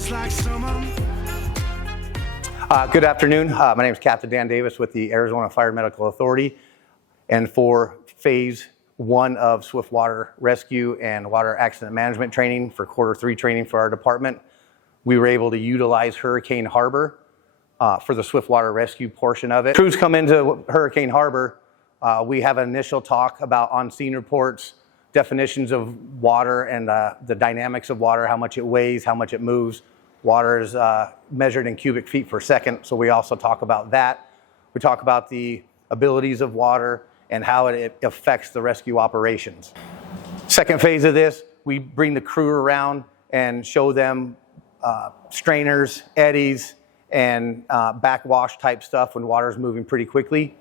feels like summer. Good afternoon. My name is Captain Dan Davis with the Arizona Fire Medical Authority. And for phase 1 of swift water rescue and water accident management training for Q3 training for our department, we were able to utilize Hurricane Harbor for the swift water rescue portion of it. Crews come into Hurricane Harbor. We have an initial talk about on-scene reports, definitions of water and the dynamics of water, how much it weighs, how much it moves. Water is measured in cubic feet per second, so we also talk about that. We talk about the abilities of water and how it affects the rescue operations. Second phase of this, we bring the crew around and show them strainers, eddies, and backwash type stuff when water is moving pretty quickly.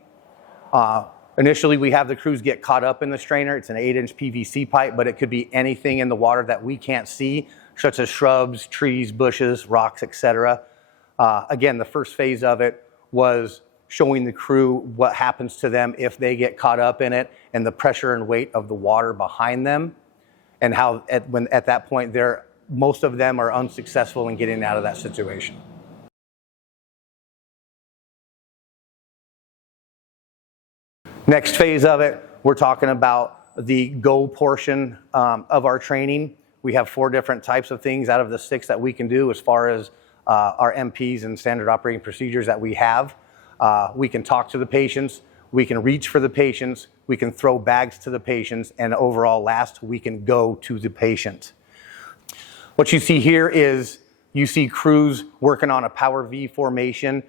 Initially, we have the crews get caught up in the strainer. It's an 8-inch PVC pipe, but it could be anything in the water that we can't see, such as shrubs, trees, bushes, rocks, etc. Again, the first phase of it was showing the crew what happens to them if they get caught up in it and the pressure and weight of the water behind them, and how at that point most of them are unsuccessful in getting out of that situation. Next phase of it, we're talking about the go portion of our training. We have 4 different types of things out of the 6 that we can do as far as our MPs and standard operating procedures that we have. We can talk to the patients, we can reach for the patients, we can throw bags to the patients, and overall last, we can go to the patient. What you see here is you see crews working on a power V formation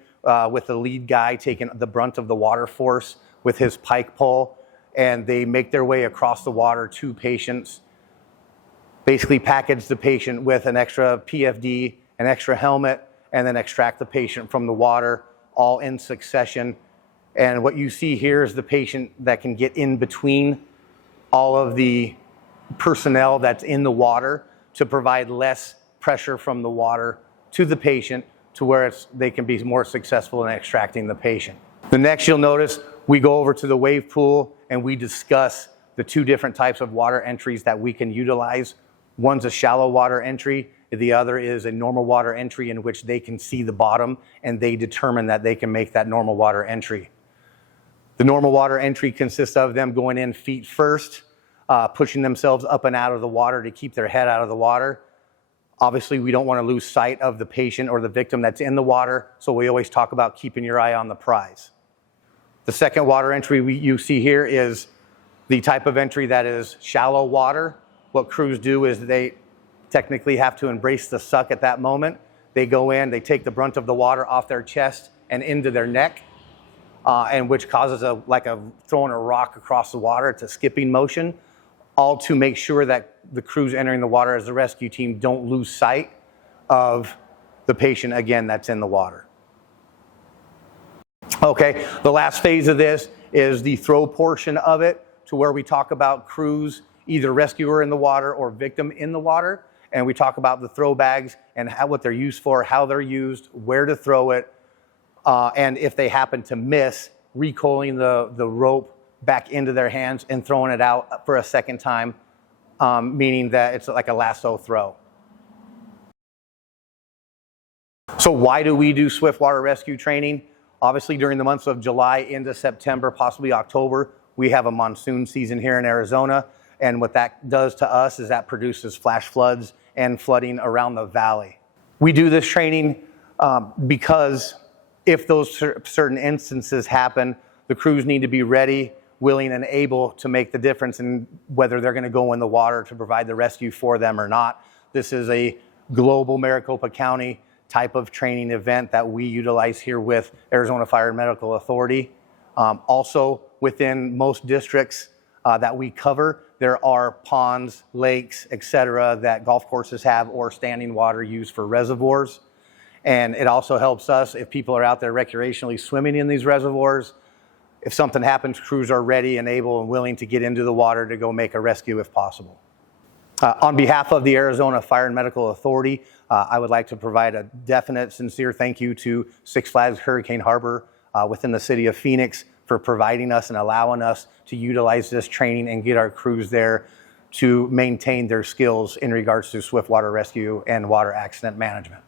with the lead guy taking the brunt of the water force with his pike pole, and they make their way across the water to patients, basically package the patient with an extra PFD, an extra helmet, and then extract the patient from the water, all in succession. And what you see here is the patient that can get in between all of the personnel that's in the water to provide less pressure from the water to the patient to where they can be more successful in extracting the patient. The next, you'll notice we go over to the wave pool and we discuss the 2 different types of water entries that we can utilize. One's a shallow water entry, the other is a normal water entry in which they can see the bottom and they determine that they can make that normal water entry. The normal water entry consists of them going in feet first, pushing themselves up and out of the water to keep their head out of the water. Obviously, we don't want to lose sight of the patient or the victim that's in the water, so we always talk about keeping your eye on the prize. The second water entry you see here is the type of entry that is shallow water. What crews do is they technically have to embrace the suck at that moment. They go in, they take the brunt of the water off their chest and into their neck, and which causes like throwing a rock across the water. It's a skipping motion, all to make sure that the crews entering the water as the rescue team don't lose sight of the patient, again, that's in the water. Okay, the last phase of this is the throw portion of it, to where we talk about crews, either rescuer in the water or victim in the water, and we talk about the throw bags and what they're used for, how they're used, where to throw it, and if they happen to miss, recoiling the rope back into their hands and throwing it out for a second time, meaning that it's like a lasso throw. So why do we do swift water rescue training? Obviously, during the months of July into September, possibly October, we have a monsoon season here in Arizona. And what that does to us is that produces flash floods and flooding around the valley. We do this training because if those certain instances happen, the crews need to be ready, willing, and able to make the difference in whether they're going to go in the water to provide the rescue for them or not. This is a global Maricopa County type of training event that we utilize here with Arizona Fire Medical Authority. Also, within most districts that we cover, there are ponds, lakes, etc. that golf courses have, or standing water used for reservoirs. And it also helps us if people are out there recreationally swimming in these reservoirs. If something happens, crews are ready and able and willing to get into the water to go make a rescue if possible. On behalf of the Arizona Fire and Medical Authority, I would like to provide a definite, sincere thank you to Six Flags Hurricane Harbor within the city of Phoenix for providing us and allowing us to utilize this training and get our crews there to maintain their skills in regards to swift water rescue and water accident management.